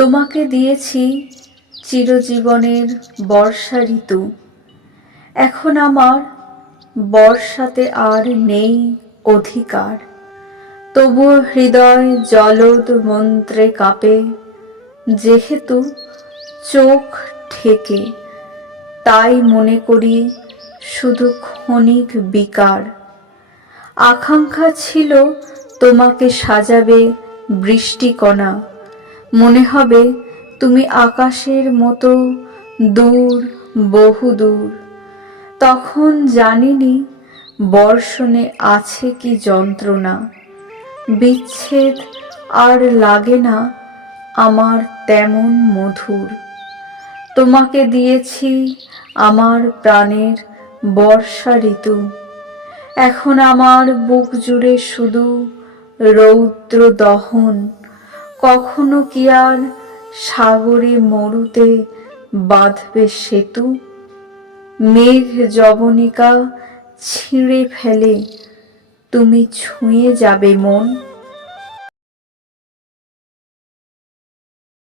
তোমাকে দিয়েছি চিরজীবনের বর্ষা ঋতু। এখন আমার বর্ষাতে আর নেই অধিকার। তবুও হৃদয় জলদ মন্ত্রে কাঁপে, যেহেতু চোখ ঠেকে। তাই মনে করি শুধু ক্ষণিক বিকার। আকাঙ্ক্ষা ছিল তোমাকে সাজাবে বৃষ্টিকণা। মনে হবে তুমি আকাশের মতো দূর, বহু দূর। তখন জানিনি বর্ষণে আছে কি যন্ত্রণা। বিচ্ছেদ আর লাগে না আমার তেমন মধুর। তোমাকে দিয়েছি আমার প্রাণের বর্ষা ঋতু। এখন আমার বুক জুড়ে শুধু রৌদ্র দহন। কখনো কি আর সাগরে মরুতে বাঁধবে সেতু? মেঘ যবনিকা ছিঁড়ে ফেলে তুমি ছুঁয়ে যাবে মন।